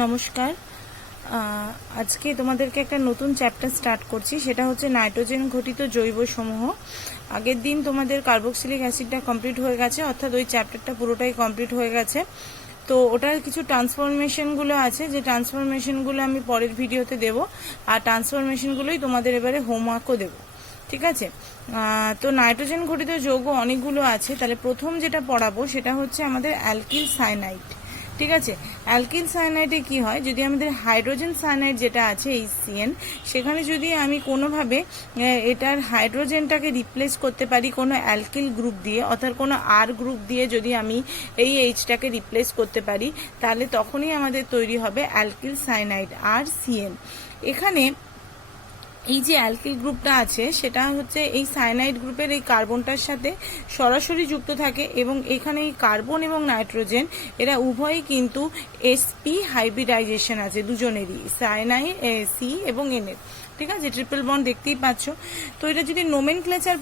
নমস্কার। আজকে তোমাদেরকে একটা নতুন চ্যাপ্টার স্টার্ট করছি, সেটা হচ্ছে নাইট্রোজেন ঘটিত জৈব সমূহ। আগের দিন তোমাদের কার্বক্সিলিক অ্যাসিডটা কমপ্লিট হয়ে গেছে, অর্থাৎ ওই চ্যাপ্টারটা পুরোটাই কমপ্লিট হয়ে গেছে। তো ওটার কিছু ট্রান্সফরমেশনগুলো আছে, যে ট্রান্সফরমেশনগুলো আমি পরের ভিডিওতে দেব, আর ট্রান্সফরমেশনগুলোই তোমাদের এবারে হোমওয়ার্কও দেবো। ঠিক আছে। তো নাইট্রোজেন ঘটিত যৌগ অনেকগুলো আছে। তাহলে প্রথম যেটা পড়াবো সেটা হচ্ছে আমাদের অ্যালকিল সায়ানাইড। ঠিক আছে। অ্যালকিল সায়ানাইডে কি হয়, যদি আমাদের হাইড্রোজেন সায়ানাইড যেটা আছে HCN, সেখানে যদি আমি কোনোভাবে এটার হাইড্রোজেনটাকে রিপ্লেস করতে পারি কোনো অ্যালকিল গ্রুপ দিয়ে, অর্থাৎ কোনো আর গ্রুপ দিয়ে যদি আমি এই এইচটাকে রিপ্লেস করতে পারি, তাহলে তখনই আমাদের তৈরি হবে অ্যালকিল সায়ানাইড RCN। এখানে এই যে অ্যালকিল গ্রুপটা আছে সেটা হচ্ছে এই সায়ানাইড গ্রুপের এই কার্বনটার সাথে সরাসরি যুক্ত থাকে, এবং এখানে এই কার্বন এবং নাইট্রোজেন এরা উভয়ই কিন্তু sp হাইব্রিডাইজেশন আছে দুজনেরই, সায়ানাইড সি এবং এন এর। ঠিক আছে, ট্রিপল বন্ড দেখতেই পাচ্ছ। তো এটা যদি নোমেনক্লেচার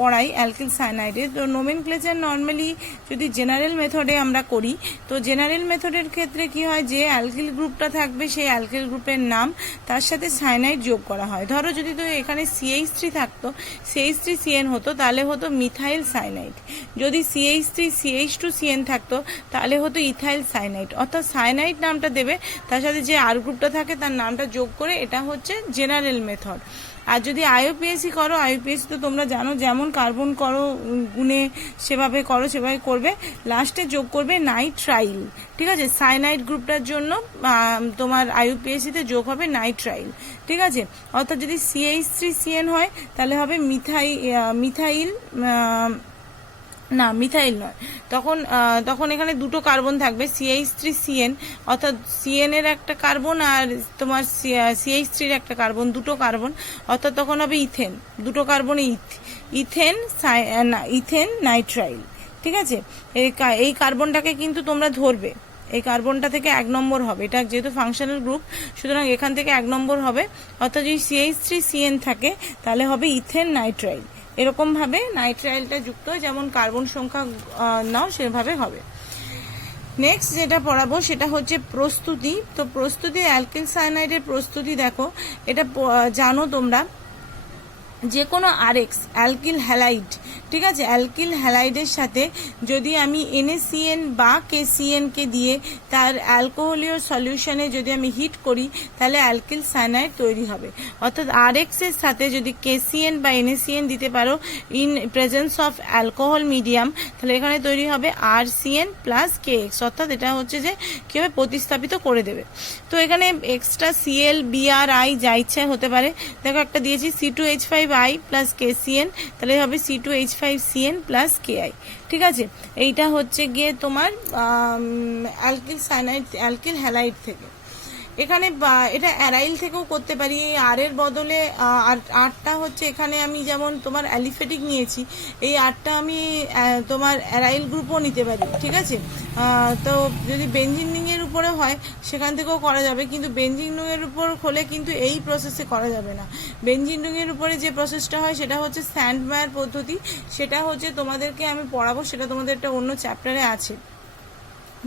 পড়াই অ্যালকিল সায়ানাইডে, তো নোমেনক্লেচার নর্মালি যদি জেনারেল মেথডে আমরা করি, তো জেনারেল মেথডের ক্ষেত্রে কি হয়, যে অ্যালকিল গ্রুপটা থাকবে সেই অ্যালকিল গ্রুপের নাম, তার সাথে সায়ানাইড যোগ করা হয়। ধরো যদি তো এখানে CH3 থাকতো, CH3CN হতো, তাহলে হতো মিথাইল সায়ানাইড। যদি CH3CH2CN থাকতো, তাহলে হতো ইথাইল সায়ানাইড। অর্থাৎ সায়ানাইড নামটা দেবে, তার সাথে যে আর গ্রুপটা থাকে তার নামটা যোগ করে, এটা হচ্ছে জেনারেল মেথড। আর যদি IUPAC করো, IUPAC তো তোমরা জানো, যেমন কার্বন করো গুণে সেভাবে করো, সেভাবে করবে, লাস্টে যোগ করবে নাইট্রাইল। ঠিক আছে, সায়ানাইড গ্রুপটার জন্য তোমার IUPAC তে যোগ হবে নাইট্রাইল। ঠিক আছে, অর্থাৎ যদি CH3CN হয় তাহলে হবে মিথাইল মিথাইল নয়, তখন এখানে দুটো কার্বন থাকবে, CH3CN, অর্থাৎ CN এর একটা কার্বন আর তোমার CH3 এর একটা কার্বন, দুটো কার্বন, অর্থাৎ তখন হবে ইথেন, দুটো কার্বনে ইথেন নাইট্রাইল। ঠিক আছে, এই কার্বনটাকে কিন্তু তোমরা ধরবে, এই কার্বনটা থেকে 1 নম্বর হবে, এটা যেহেতু ফাংশনাল গ্রুপ, সুতরাং এখান থেকে 1 নম্বর হবে। অর্থাৎ যদি CH3CN থাকে তাহলে হবে ইথেন নাইট্রাইল। এরকম ভাবে নাইট্রাইলটা যুক্ত হয়, যেমন কার্বন সংখ্যা নাও সেভাবে হবে। নেক্সট যেটা পড়াবো সেটা হচ্ছে প্রস্তুতি। তো প্রস্তুতি, অ্যালকিল সায়ানাইডের প্রস্তুতি দেখো, এটা জানো তোমরা, যে কোনো RX অ্যালকিল হ্যালাইড, ঠিক আছে, অ্যালকিল হ্যালাইডের সাথে যদি আমি NaCN বা KCN কে দিয়ে তার অ্যালকোহলীয় সলিউশনে যদি আমি হিট করি, তাহলে অ্যালকিল সায়ানাইড তৈরি হবে। অর্থাৎ RX এর সাথে যদি KCN বা NaCN দিতে পারো in presence of alcohol medium, তাহলে এখানে তৈরি হবে RCN প্লাস KX, অর্থাৎ এটা হচ্ছে যে কীভাবে প্রতিস্থাপিত করে দেবে। তো এখানে এক্সট্রা Cl Br যা ইচ্ছা হতে পারে। দেখো একটা দিয়েছি C2H5I প্লাস KCN, তাহলে হবে C2H5CN প্লাস KI। ঠিক আছে, এইটা হচ্ছে গিয়ে তোমার অ্যালকিল সায়ানাইড, অ্যালকিল হ্যালাইড থেকে। এখানে এটা অ্যারাইল থেকেও করতে পারি, এই আর এর বদলে আরটা হচ্ছে, এখানে আমি যেমন তোমার অ্যালিফেটিক নিয়েছি, এই আরটা আমি তোমার অ্যারাইল গ্রুপও নিতে পারি। ঠিক আছে, তো যদি বেঞ্জিন রিংয়ের উপরে হয় সেখান থেকেও করা যাবে, কিন্তু বেঞ্জিন রিংয়ের উপর হলে কিন্তু এই প্রসেসে করা যাবে না। বেঞ্জিন রিংয়ের উপরে যে প্রসেসটা হয় সেটা হচ্ছে স্যান্ডমায়ার পদ্ধতি, সেটা হচ্ছে তোমাদেরকে আমি পড়াবো, সেটা তোমাদের একটা অন্য চ্যাপ্টারে আছে,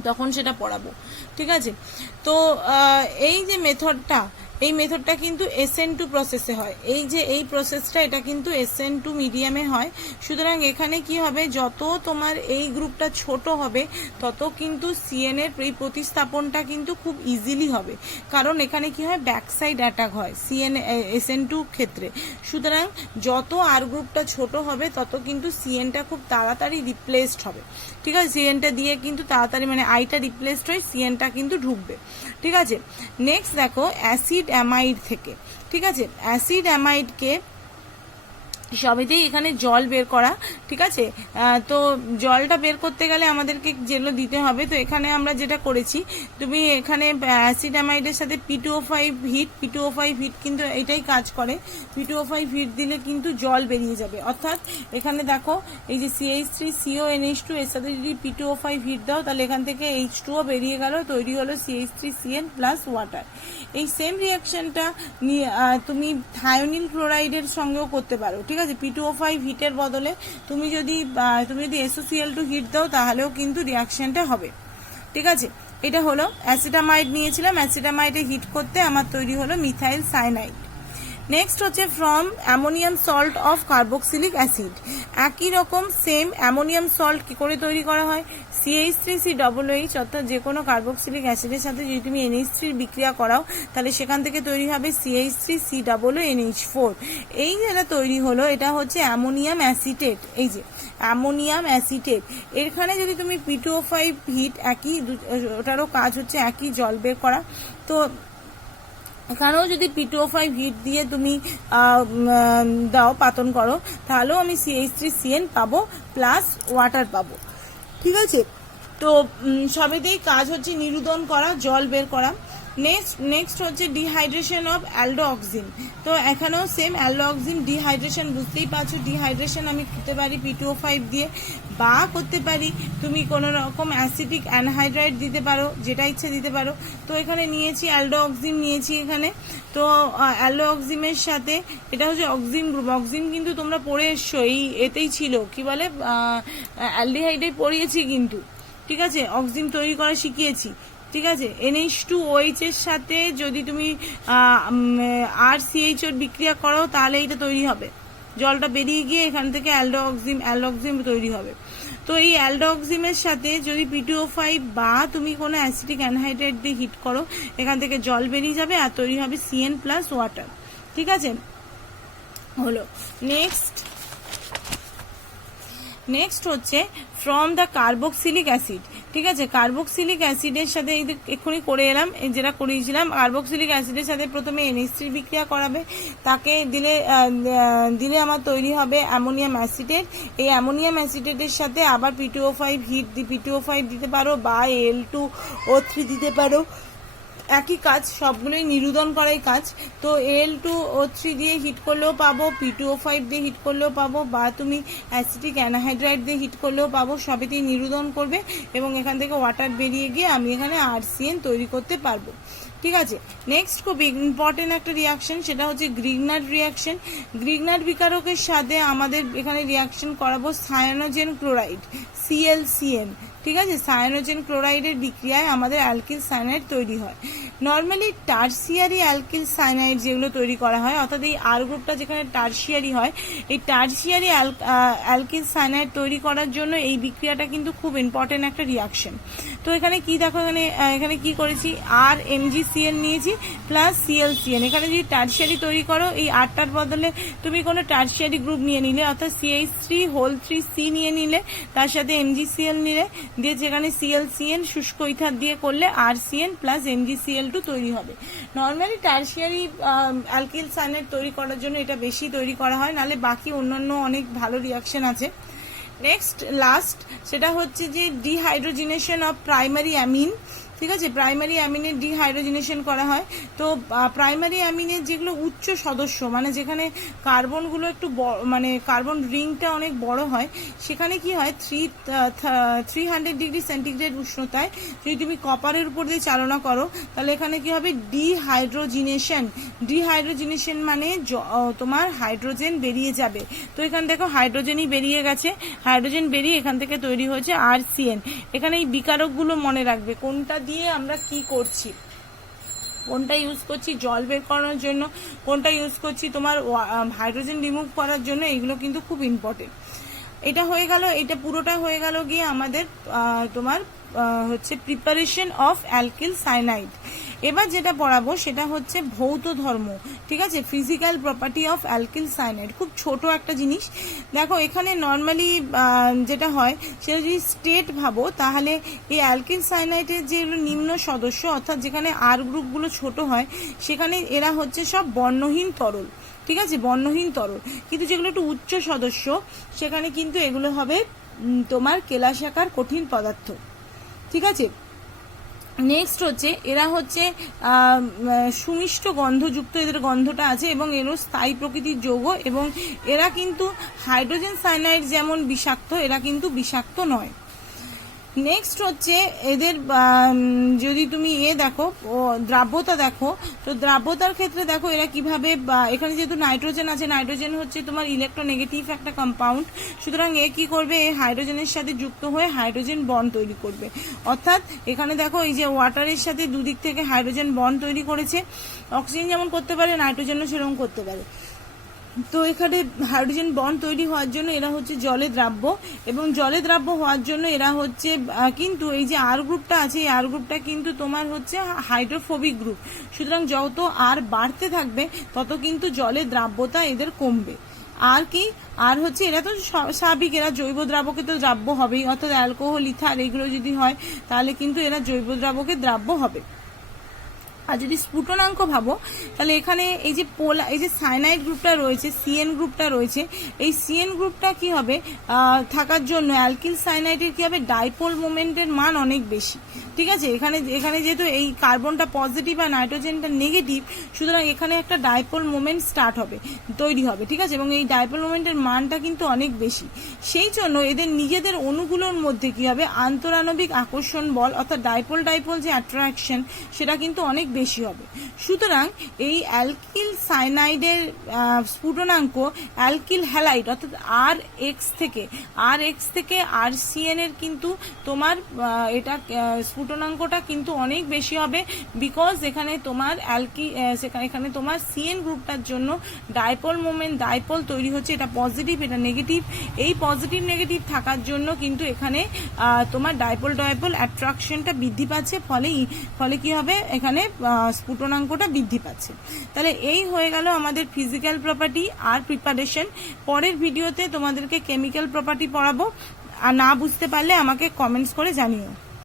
তখন সেটা পড়াবো। ঠিক আছে, তো এই যে মেথডটা, এই মেথডটা কিন্তু SN2 প্রসেসে হয়। এই প্রসেসটা এটা কিন্তু SN2 মিডিয়ামে হয়। সুতরাং এখানে কি হবে, যত তোমার এই গ্রুপটা ছোট হবে তত কিন্তু CN এর এই প্রতিস্থাপনটা কিন্তু খুব ইজিলি হবে, কারণ এখানে কি হয়, ব্যাকসাইড অ্যাটাক হয় SN2 ক্ষেত্রে। সুতরাং যত আর গ্রুপটা ছোট হবে তত কিন্তু CNটা খুব তাড়াতাড়ি রিপ্লেসড হবে। ঠিক আছে, CNটা দিয়ে কিন্তু তাড়াতাড়ি, মানে আইটা রিপ্লেসড হয়ে CNটা কিন্তু ঢুকবে। ঠিক আছে, নেক্সট দেখো অ্যাসিড অ্যামাইড থেকে। ঠিক আছে, অ্যাসিড অ্যামাইডকে সবেতেই এখানে জল বের করা। ঠিক আছে, তো জলটা বের করতে গেলে আমাদেরকে যেগুলো দিতে হবে, তো এখানে আমরা যেটা করেছি, তুমি এখানে অ্যাসিড অ্যামাইডের সাথে P2O5 হিট কিন্তু এটাই কাজ করে। P2O5 হিট দিলে কিন্তু জল বেরিয়ে যাবে। অর্থাৎ এখানে দেখো, এই যে CH3CONH2 এর সাথে যদি P2O5 হিট দাও, তাহলে এখান থেকে H2O বেরিয়ে গেল, তৈরি হলো CH3CN প্লাস ওয়াটার। এই সেম রিয়াকশনটা তুমি থায়োনিল ক্লোরাইডের সঙ্গেও করতে পারো। ঠিক আছে, P2O5 হিটের বদলে তুমি যদি SOCl2 হিট দাও, তাহলেও কিন্তু রিয়াকশনটা হবে। ঠিক আছে, এটা হলো অ্যাসিটামাইড নিয়েছিলাম, অ্যাসিটামাইডে হিট করতে আমার তৈরি হলো মিথাইল সায়ানাইড। নেক্সট হচ্ছে from ammonium salt of carboxylic acid. একই রকম সেম অ্যামোনিয়াম সল্ট কি করে তৈরি করা হয়, CH3COOH অর্থাৎ যে কোনো কার্বক্সিলিক অ্যাসিডের সাথে যদি তুমি NH3 বিক্রিয়া করাও তাহলে সেখান থেকে তৈরি হবে CH3COONH4। এই যেটা তৈরি হলো এটা হচ্ছে অ্যামোনিয়াম অ্যাসিটেট। এই যে অ্যামোনিয়াম অ্যাসিটেট, এখানে যদি তুমি P2O5 হিট, একই ওটারও কাজ হচ্ছে একই জল বের করা। তো এখানেও যদি P2O5 হিট দিয়ে তুমি দাও, পাতন করো, তাহলেও আমি CH3CN পাবো প্লাস ওয়াটার পাবো। ঠিক আছে, তো সবেতেই কাজ হচ্ছে নিরুদন করা, জল বের করা। নেক্সট হচ্ছে ডিহাইড্রেশন অফ অ্যালডোঅক্সিন। তো এখানেও সেম অ্যালডোঅক্সিন ডিহাইড্রেশন, বুঝতেই পারছো ডিহাইড্রেশন আমি করতে পারি P2O5 দিয়ে, বা করতে পারি তুমি কোনো রকম অ্যাসিটিক অ্যানহাইড্রাইড দিতে পারো, যেটা ইচ্ছে দিতে পারো। তো এখানে নিয়েছি অ্যালডোঅক্সিন নিয়েছি এখানে। তো অ্যালডোঅক্সিমের সাথে এটা হচ্ছে অক্সিম গ্রুপ। অক্সিম কিন্তু তোমরা পড়ে এসছো, এই এতেই ছিল কি বলে অ্যালডিহাইডে পড়িয়েছি কিন্তু। ঠিক আছে, অক্সিম তৈরি করা শিখিয়েছি। ঠিক আছে, NH2OH এর সাথে যদি তুমি RCH বিক্রিয়া করো তাহলে এটা তৈরি হবে, জলটা বেরিয়ে গিয়ে এখান থেকে অ্যালডোঅক্সিম তৈরি হবে। তো এই অ্যালডোঅক্সিমের সাথে যদি P2O5 বা তুমি কোনো অ্যাসিটিক অ্যানহাইড্রাইড দিয়ে হিট করো, এখান থেকে জল বেরিয়ে যাবে আর তৈরি হবে CN প্লাস ওয়াটার। ঠিক আছে, হলো। নেক্সট হচ্ছে ফ্রম দ্য কার্বক্সিলিক অ্যাসিড। ঠিক আছে, কার্বক্সিলিক অ্যাসিডের সাথে এই এক্ষুনি করে এলাম, যেটা করিয়েছিলাম কার্বক্সিলিক অ্যাসিডের সাথে প্রথমে NH3 বিক্রিয়া করাবে, তাকে দিলে আমার তৈরি হবে অ্যামোনিয়াম অ্যাসিটেট। এই অ্যামোনিয়াম অ্যাসিটেটের সাথে আবার P2O5 হিট P2O5 দিতে পারো বা Al2O3 দিতে পারো, একই কাজ, সবগুলোই নিরুদন করাই কাজ। তো Al2O3 দিয়ে হিট করলেও পাবো, P2O5 দিয়ে হিট করলেও পাবো, বা তুমি অ্যাসিটিক অ্যানহাইড্রাইড দিয়ে হিট করলেও পাবো, সবেতেই নিরুদন করবে এবং এখান থেকে ওয়াটার বেরিয়ে গিয়ে আমি এখানে RCN তৈরি করতে পারবো। ঠিক আছে, নেক্সট খুব ইম্পর্টেন্ট একটা রিয়াকশন, সেটা হচ্ছে গ্রিগনার্ড রিয়াকশন। গ্রিগনার্ড বিকারকের সাথে আমাদের এখানে রিয়াকশন করাবো সায়ানোজেন ক্লোরাইড ClCN। ঠিক আছে, সায়ানোজেন ক্লোরাইডের বিক্রিয়ায় আমাদের অ্যালকিল সায়ানাইড তৈরি হয়। নর্মালি টার্সিয়ারি অ্যালকিল সায়ানাইড যেগুলো তৈরি করা হয়, অর্থাৎ এই আর গ্রুপটা যেখানে টার্সিয়ারি হয়, এই টার্সিয়ারি অ্যালকিল সায়ানাইড তৈরি করার জন্য এই বিক্রিয়াটা কিন্তু খুব ইম্পর্টেন্ট একটা রিয়াকশন। তো এখানে কি দেখো, এখানে কি করেছি, RMgCl নিয়েছি প্লাস ClCN। এখানে যদি টার্সিয়ারি তৈরি করো, এই আরটার বদলে তুমি কোনো টার্সিয়ারি গ্রুপ নিয়ে নিলে, অর্থাৎ CH3(3) নিয়ে নিলে, তার সাথে MgCl নিলে, দিয়ে যেখানে ClCN শুষ্ক ইথার দিয়ে করলে RCN প্লাস MgCl2 তৈরি হবে। নর্মালি টার্সিয়ারি অ্যালকিল সায়ানাইড তৈরি করার জন্য এটা বেশি তৈরি করা হয়, নাহলে বাকি অন্যান্য অনেক ভালো রিয়াকশন আছে। নেক্সট লাস্ট, সেটা হচ্ছে যে ডিহাইড্রোজিনেশন অফ প্রাইমারি অ্যামিন। ঠিক আছে, প্রাইমারি অ্যামিনের ডিহাইড্রোজিনেশন করা হয়। তো প্রাইমারি অ্যামিনের যেগুলো উচ্চ সদস্য, মানে যেখানে কার্বনগুলো একটু মানে কার্বন রিংটা অনেক বড় হয়, সেখানে কি হয় 300 ডিগ্রি সেন্টিগ্রেড উষ্ণতায় যদি তুমি কপারের উপর দিয়ে চালনা করো, তাহলে এখানে কি হবে ডিহাইড্রোজিনেশন মানে তোমার হাইড্রোজেন বেরিয়ে যাবে। তো এখানে দেখো হাইড্রোজেনই বেরিয়ে গেছে, হাইড্রোজেন বেরিয়ে এখান থেকে তৈরি হয়েছে RCN। এখানে এই বিকারকগুলো মনে রাখবে, কোনটা দিয়ে আমরা কি করছি, কোনটা ইউজ করছি জল বের করানোর জন্য, কোনটা ইউজ করছি তোমার হাইড্রোজেন রিমুভ করার জন্য, এগুলো কিন্তু খুব ইম্পর্টেন্ট। এটা হয়ে গেল, এটা পুরোটা হয়ে গেল গিয়ে আমাদের তোমার হচ্ছে প্রিপারেশন অফ অ্যালকিল সায়ানাইড। এবার যেটা পড়াবো সেটা হচ্ছে ভৌত ধর্ম। ঠিক আছে, physical property of alkyl cyanide, খুব ছোট একটা জিনিস। দেখো এখানে নর্মালি যেটা হয় সেটা যদি স্টেট ভাবো, তাহলে এই অ্যালকিল সায়ানাইডের যেগুলো নিম্ন সদস্য, অর্থাৎ যেখানে আর গ্রুপগুলো ছোট হয়, সেখানে এরা হচ্ছে সব বর্ণহীন তরল। ঠিক আছে, বর্ণহীন তরল। কিন্তু যেগুলো একটু উচ্চ সদস্য, সেখানে কিন্তু এগুলো হবে তোমার কেলাসাকার কঠিন পদার্থ। ঠিক আছে, নেক্সট হচ্ছে এরা হচ্ছে সুমিষ্ট গন্ধযুক্ত, এদের গন্ধটা আছে এবং এরও স্থায়ী প্রকৃতির যৌগ, এবং এরা কিন্তু হাইড্রোজেন সায়ানাইড যেমন বিষাক্ত, এরা কিন্তু বিষাক্ত নয়। নেক্সট হচ্ছে এদের যদি তুমি দেখো দ্রাব্যতা দেখো, তো দ্রাব্যতার ক্ষেত্রে দেখো এরা কিভাবে, এখানে যেহেতু নাইট্রোজেন আছে, নাইট্রোজেন হচ্ছে তোমার ইলেকট্রোনেগেটিভ একটা কম্পাউন্ড, সুতরাং এ কি করবে, এই হাইড্রোজেনের সাথে যুক্ত হয়ে হাইড্রোজেন বন্ড তৈরি করবে। অর্থাৎ এখানে দেখো এই যে ওয়াটারের সাথে দুদিক থেকে হাইড্রোজেন বন্ড তৈরি করেছে, অক্সিজেন যেমন করতে পারে নাইট্রোজেনও সেরকম করতে পারে। তো এখানে হাইড্রোজেন বন্ড তৈরি হওয়ার জন্য এরা হচ্ছে জলে দ্রাব্য, এবং জলে দ্রাব্য হওয়ার জন্য এরা হচ্ছে কিন্তু এই যে আর গ্রুপটা আছে, এই আর গ্রুপটা কিন্তু তোমার হচ্ছে হাইড্রোফোবিক গ্রুপ, সুতরাং যত আর বাড়তে থাকবে তত কিন্তু জলের দ্রাব্যতা এদের কমবে। আর কি, আর হচ্ছে এরা তো স্বাভাবিক, এরা জৈব দ্রাবকে তো দ্রাব্য হবেই, অর্থাৎ অ্যালকোহল ইথার এগুলো যদি হয় তাহলে কিন্তু এরা জৈব দ্রাবকে দ্রাব্য হবে। আর যদি স্ফুটনাঙ্ক ভাবো তাহলে এখানে এই যে এই যে সায়ানাইড গ্রুপটা রয়েছে, সিএন গ্রুপটা রয়েছে, এই সিএন গ্রুপটা কি হবে থাকার জন্য অ্যালকিল সায়ানাইডের কি হবে, ডাইপোল মোমেন্টের মান অনেক বেশি। ঠিক আছে, এখানে যেহেতু এই কার্বনটা পজিটিভ আর নাইট্রোজেনটা নেগেটিভ, সুতরাং এখানে একটা ডাইপোল মোমেন্ট তৈরি হবে। ঠিক আছে, এবং এই ডাইপোল মোমেন্টের মানটা কিন্তু অনেক বেশি, সেই জন্য এদের নিজেদের অণুগুলোর মধ্যে কি হবে, আন্তরাণবিক আকর্ষণ বল অর্থাৎ ডাইপোল যে অ্যাট্রাকশন সেটা কিন্তু অনেক বেশি হবে। সুতরাং এই অ্যালকিল সায়ানাইডের স্ফুটনাঙ্ক অ্যালকিল হ্যালাইড অর্থাৎ আর এক্স থেকে আর সিএন এর কিন্তু তোমার এটা স্ফুটনাঙ্কটা কিন্তু অনেক বেশি হবে, বিকজ এখানে তোমার এখানে তোমার সিএন গ্রুপটার জন্য ডাইপোল তৈরি হচ্ছে, এটা পজিটিভ এটা নেগেটিভ, এই পজিটিভ নেগেটিভ থাকার জন্য কিন্তু এখানে তোমার ডাইপোল অ্যাট্রাকশনটা বৃদ্ধি পাচ্ছে, ফলে কি হবে, এখানে স্ফুটনাঙ্কটা বৃদ্ধি পাচ্ছে। তাহলে এই হয়ে গেল আমাদের ফিজিক্যাল প্রপার্টি আর প্রিপারেশন। পরের ভিডিওতে তোমাদেরকে কেমিক্যাল প্রপার্টি পড়াবো, আর না বুঝতে পারলে আমাকে কমেন্টস করে জানিও।